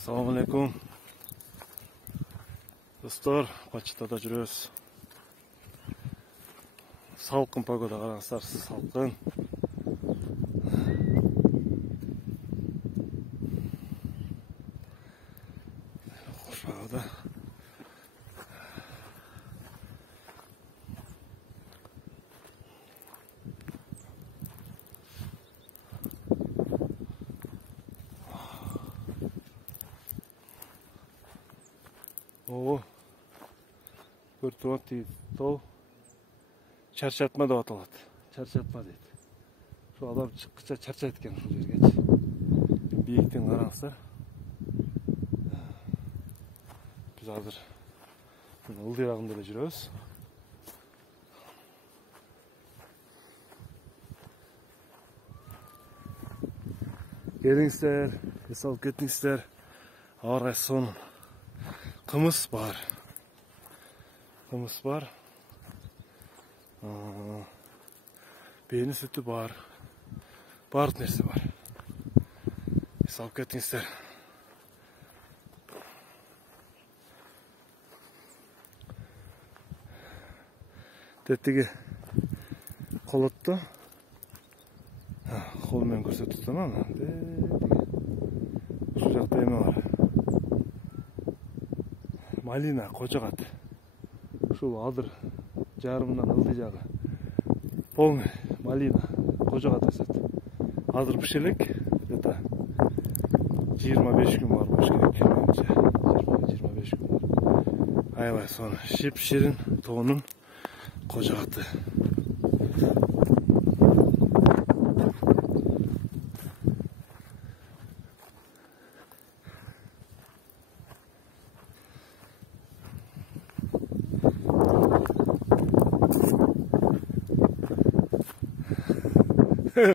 Assalamu alaikum. Dostlar, Пачтада жүрөбүз. Салкын погода караңыздар, салкын. Кош погода. О, көртүп тоо чарчатма деп аталат. Чарчатма дейт. Şu adam çıkça çarçat eкен ушул жергечи. Бийиктен караңыздар. Биз азыр ылдыйрагында эле жүрөбүз. Келиңиздер, эс алып кетиңиздер. Ара сонун. Kımız var. Kımız var. Beğeni sütü var. Bart neresi var. Hesap kettiңiздер. Tetiği kolottu. Kolmen көрсөтүп tamam mı? Şu жақта эме var. Малина кожогат. Ушул адыр жарымынан ылдый жагы. Полный малина кожогат өсөт. Азыр пишелек, где-то 25 күн бар болуш керек менимче. 20-25 күн бар. Аябай соны шип-ширин тоонун кожогаты.